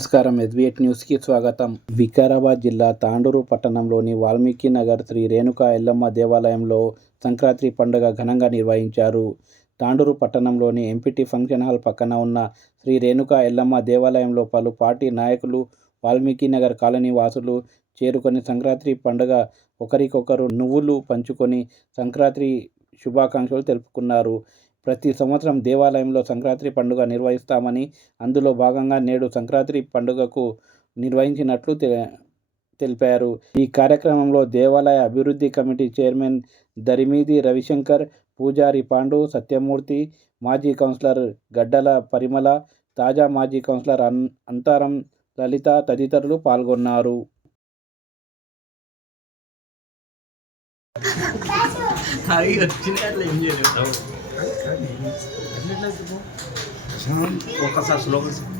నమస్కారం. ఎస్బీఎట్ న్యూస్కి స్వాగతం. వికారాబాద్ జిల్లా తాండూరు పట్టణంలోని వాల్మీకి నగర్ శ్రీ రేణుకా ఎల్లమ్మ దేవాలయంలో సంక్రాంతి పండుగ ఘనంగా నిర్వహించారు. తాండూరు పట్టణంలోని ఎంపీటీ ఫంక్షన్ హాల్ పక్కన ఉన్న శ్రీ రేణుకా ఎల్లమ్మ దేవాలయంలో పలు పార్టీ నాయకులు, వాల్మీకి నగర్ కాలనీ వాసులు చేరుకొని సంక్రాంతి పండుగ ఒకరికొకరు నువ్వులు పంచుకొని సంక్రాంతి శుభాకాంక్షలు తెలుపుకున్నారు. ప్రతి సంవత్సరం దేవాలయంలో సంక్రాంతి పండుగ నిర్వహిస్తామని, అందులో భాగంగా నేడు సంక్రాంతి పండుగకు నిర్వహించినట్లు తెలిపారు. ఈ కార్యక్రమంలో దేవాలయ అభివృద్ధి కమిటీ చైర్మన్ దరిమీది రవిశంకర్, పూజారి పాండు, సత్యమూర్తి, మాజీ కౌన్సిలర్ గడ్డల పరిమళ, తాజా మాజీ కౌన్సిలర్ అంతరం లలిత తదితరులు పాల్గొన్నారు.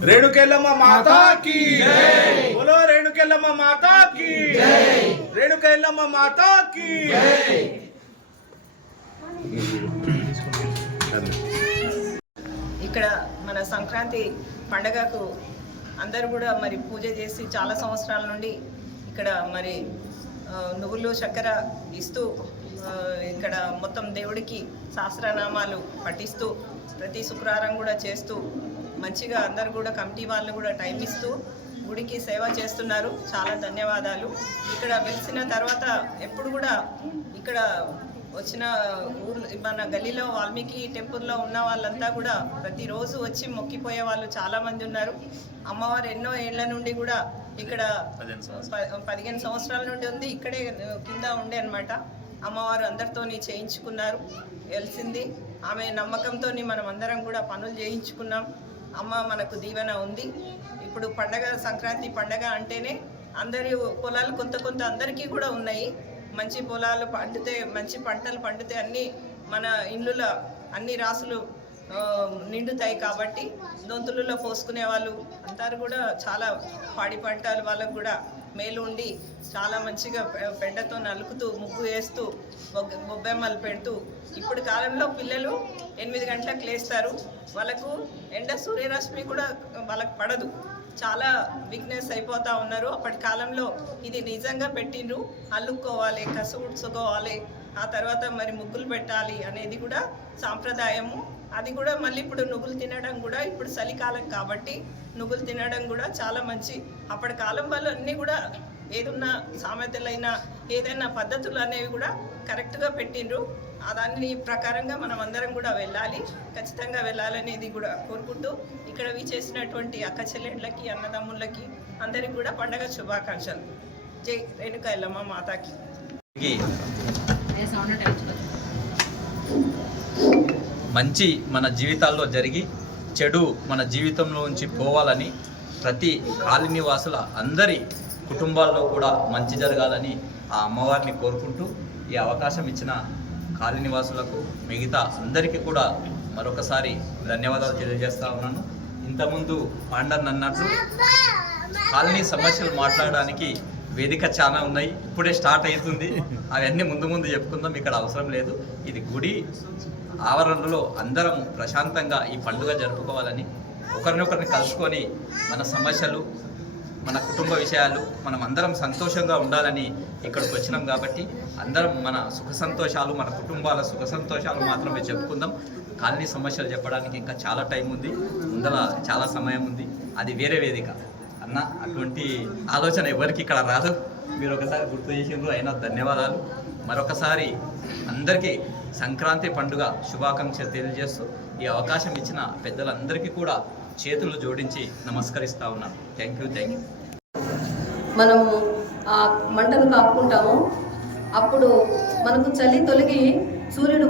రేణుకెల్లమ్మ మాతాకి జై, బోలో రేణుకెల్లమ్మ మాతాకి జై, రేణుకెల్లమ్మ మాతాకి జై. ఇక్కడ మన సంక్రాంతి పండగకు అందరూ కూడా మరి పూజ చేసి చాలా సంవత్సరాల నుండి ఇక్కడ మరి నువ్వులు చక్కెర ఇస్తూ ఇక్కడ మొత్తం దేవుడికి సహస్రనామాలు పఠిస్తూ ప్రతి శుక్రవారం కూడా చేస్తూ మంచిగా అందరు కూడా కమిటీ వాళ్ళు కూడా టైం ఇస్తూ గుడికి సేవ చేస్తున్నారు. చాలా ధన్యవాదాలు. ఇక్కడ వెలిసిన తర్వాత ఎప్పుడు కూడా ఇక్కడ వచ్చిన ఊర్లో మన గల్లీలో వాల్మీకి టెంపుల్లో ఉన్న వాళ్ళంతా కూడా ప్రతిరోజు వచ్చి మొక్కిపోయే వాళ్ళు చాలామంది ఉన్నారు. అమ్మవారు ఎన్నో ఏళ్ల నుండి కూడా ఇక్కడ 15 సంవత్సరాల నుండి ఉంది. ఇక్కడే కింద ఉండే అనమాట. అమ్మవారు అందరితోని చేయించుకున్నారు, వెలిసింది. ఆమె నమ్మకంతో మనం అందరం కూడా పనులు చేయించుకున్నాం. అమ్మ మనకు దీవెన ఉంది. ఇప్పుడు పండగ సంక్రాంతి పండగ అంటేనే అందరి పొలాలు కొంత అందరికీ కూడా ఉన్నాయి. మంచి పొలాలు పండితే, మంచి పంటలు పండితే అన్నీ మన ఇళ్ళుల అన్ని రాసులు నిండుతాయి. కాబట్టి దొంతులలో పోసుకునే వాళ్ళు అందరూ కూడా చాలా పాడి పంటలు వాళ్ళకు కూడా మేలు ఉండి చాలా మంచిగా పెండతో నలుకుతూ ముగ్గు వేస్తూ బొబ్బెమ్మలు పెడుతూ ఇప్పుడు కాలంలో పిల్లలు 8 గంటలకు లేస్తారు. వాళ్ళకు ఎండ సూర్యరశ్మి కూడా వాళ్ళకు పడదు. చాలా వీక్నెస్ అయిపోతూ ఉన్నారు. అప్పటి కాలంలో ఇది నిజంగా పెట్టిండ్రు. అల్లుకోవాలి, కసు ఉడ్చుకోవాలి, ఆ తర్వాత మరి ముగ్గులు పెట్టాలి అనేది కూడా సాంప్రదాయము. అది కూడా మళ్ళీ ఇప్పుడు నువ్వులు తినడం కూడా ఇప్పుడు చలికాలం కాబట్టి నువ్వులు తినడం కూడా చాలా మంచి. అప్పటి కాలం వాళ్ళు అన్నీ కూడా ఏదున్నా సామెతలైనా ఏదైనా పద్ధతులు అనేవి కూడా కరెక్ట్గా పెట్టిండ్రు. దాని ప్రకారంగా మనం అందరం కూడా వెళ్ళాలి, ఖచ్చితంగా వెళ్ళాలనేది కూడా కోరుకుంటూ ఇక్కడ చేసినటువంటి అక్క చెల్లెళ్ళకి, అన్నదమ్ముళ్ళకి అందరికీ కూడా పండగ శుభాకాంక్షలు. జై రేణుకా ఎల్లమ్మ మాతాకి. మంచి మన జీవితాల్లో జరిగి చెడు మన జీవితంలో నుంచి పోవాలని ప్రతి కాలనీ వాసుల అందరి కుటుంబాల్లో కూడా మంచి జరగాలని ఆ అమ్మవారిని కోరుకుంటూ ఈ అవకాశం ఇచ్చిన కాలనీ వాసులకు, మిగతా అందరికీ కూడా మరొకసారి ధన్యవాదాలు తెలియజేస్తా ఉన్నాను. ఇంతకుముందు పాండన్ అన్నట్లు కాలనీ సమస్యలు మాట్లాడడానికి వేదిక చాలా ఉన్నాయి. ఇప్పుడే స్టార్ట్ అవుతుంది. అవన్నీ ముందు చెప్పుకుందాం, ఇక్కడ అవసరం లేదు. ఇది గుడి ఆవరణలో అందరం ప్రశాంతంగా ఈ పండుగ జరుపుకోవాలని, ఒకరినొకరిని కలుసుకొని మన సమస్యలు, మన కుటుంబ విషయాలు మనం అందరం సంతోషంగా ఉండాలని ఇక్కడికి వచ్చినాం. కాబట్టి అందరం మన సుఖ సంతోషాలు, మన కుటుంబాల సుఖ సంతోషాలు మాత్రమే చెప్పుకుందాం. కాలనీ సమస్యలు చెప్పడానికి ఇంకా చాలా టైం ఉంది, ముందర చాలా సమయం ఉంది. అది వేరే వేదిక అన్న. అటువంటి ఆలోచన ఎవరికి ఇక్కడ రాదు. మీరు ఒకసారి గుర్తు చేసిండ్రు, అయినా ధన్యవాదాలు. మరొకసారి అందరికీ సంక్రాంతి పండుగ శుభాకాంక్షలు తెలియజేస్తూ ఈ అవకాశం ఇచ్చిన పెద్దలందరికీ కూడా చేతులు జోడించి నమస్కరిస్తూ ఉన్నాను. Thank you. మనము ఆ మంటను కాపుకుంటాము. అప్పుడు మనకు చలి తొలగి సూర్యుడు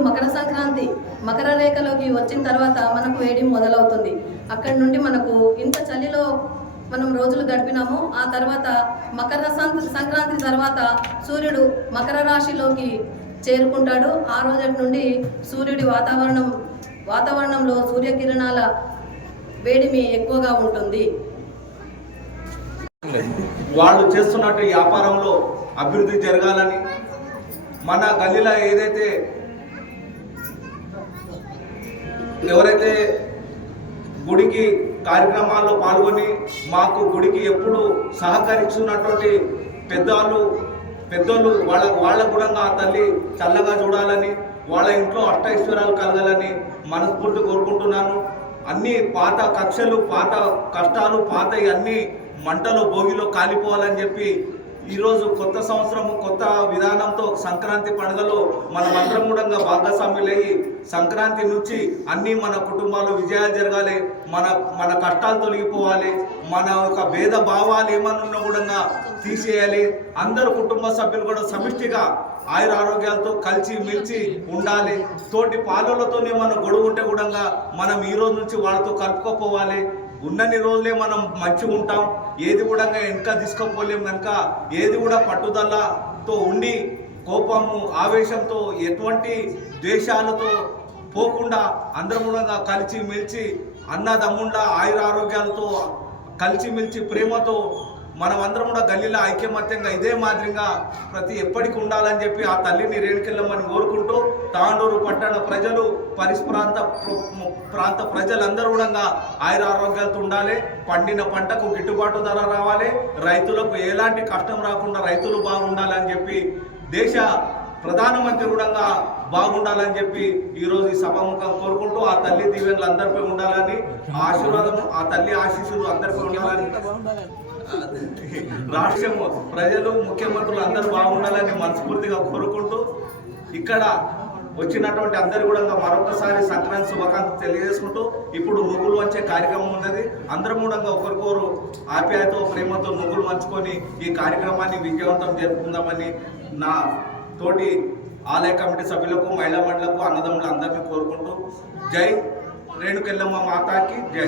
మకర రేఖలోకి వచ్చిన తర్వాత మనకు వేడి మొదలవుతుంది. అక్కడి నుండి మనకు ఇంత చలిలో మనం రోజులు గడిపినాము. ఆ తర్వాత సంక్రాంతి తర్వాత సూర్యుడు మకర రాశిలోకి చేరుకుంటాడు. ఆ రోజటి నుండి సూర్యుడి వాతావరణంలో సూర్యకిరణాల వేడిమి ఎక్కువగా ఉంటుంది. వాళ్ళు చేస్తున్నట్టు వ్యాపారంలో అభివృద్ధి జరగాలని, మన గల్లీలో ఏదైతే ఎవరైతే గుడికి కార్యక్రమాల్లో పాల్గొని మాకు గుడికి ఎప్పుడు సహకరిస్తున్నటువంటి పెద్దోళ్ళు వాళ్ళ గుణంగా ఆ తల్లి చల్లగా చూడాలని, వాళ్ళ ఇంట్లో అష్టైశ్వర్యాలు కలగాలని మనస్ఫూర్తి కోరుకుంటున్నాను. అన్ని పాత కక్షలు, పాత కష్టాలు, పాత అన్ని మంటలో భోగిలో కాలిపోవాలని చెప్పి ఈరోజు కొత్త సంవత్సరము కొత్త విధానంతో సంక్రాంతి పండుగలో మనమందరం కూడా భాగస్వాములయ్యి సంక్రాంతి నుంచి అన్ని మన కుటుంబాల్లో విజయాలు జరగాలి, మన కష్టాలు తొలగిపోవాలి, మన యొక్క భేద భావాలు ఏమన్నా కూడా తీసేయాలి. అందరు కుటుంబ సభ్యులు కూడా సమిష్టిగా ఆయుర ఆరోగ్యాలతో కలిసి మెలిసి ఉండాలి. తోటి పాలలతోనే మనం గొడవ ఉంటే కూడా మనం ఈ రోజు నుంచి వాళ్ళతో కలుపుకోపోవాలి. ఉన్నన్ని రోజులే మనం మంచిగా ఉంటాం, ఏది కూడా వెనక తీసుకోపోలేం కనుక ఏది కూడా పట్టుదలతో ఉండి కోపము ఆవేశంతో ఎటువంటి ద్వేషాలతో పోకుండా అందరం కూడా కలిసి మెలిసి అన్నదమ్ముండ ఆయుర ఆరోగ్యాలతో కలిసి మెలిసి ప్రేమతో మనమందరం కూడా గల్లీలో ఐక్యమత్యంగా ఇదే మాదిరిగా ఎప్పటికి ఉండాలని చెప్పి ఆ తల్లిని రేణుకెళ్ళమని కోరుకుంటూ తాండూరు పట్టణ ప్రజలు ప్రాంత ప్రజలందరూ కూడా ఆయుర ఆరోగ్యాలతో ఉండాలి. పండిన పంటకు గిట్టుబాటు ధర రావాలి, రైతులకు ఎలాంటి కష్టం రాకుండా రైతులు బాగుండాలని చెప్పి దేశ ప్రధానమంత్రి కూడా బాగుండాలని చెప్పి ఈరోజు ఈ సభాముఖం కోరుకుంటూ ఆ తల్లి దీవెనలు అందరిపై ఉండాలని, ఆశీర్వాదం ఆ తల్లి ఆశీస్సులు అందరిపై ఉండాలని, రాష్ట్రం ప్రజలు ముఖ్యమంత్రులు అందరూ బాగుండాలని మనస్ఫూర్తిగా కోరుకుంటూ ఇక్కడ వచ్చినటువంటి అందరు కూడా మరొకసారి సంక్రాంతి శుభాకాంక్షలు తెలియజేసుకుంటూ ఇప్పుడు నువ్వులు వంచే కార్యక్రమం ఉన్నది. అందరం కూడా ఒకరికొకరు ఆప్యాయతో ప్రేమతో నువ్వులు వంచుకొని ఈ కార్యక్రమాన్ని విజయవంతం జరుపుకుందామని నా తోటి ఆలయ కమిటీ సభ్యులకు, మహిళా మండలకు, అన్నదమ్ములు అందరినీ కోరుకుంటూ జై రేణుకెళ్ళమ్మ మాతాకి జై.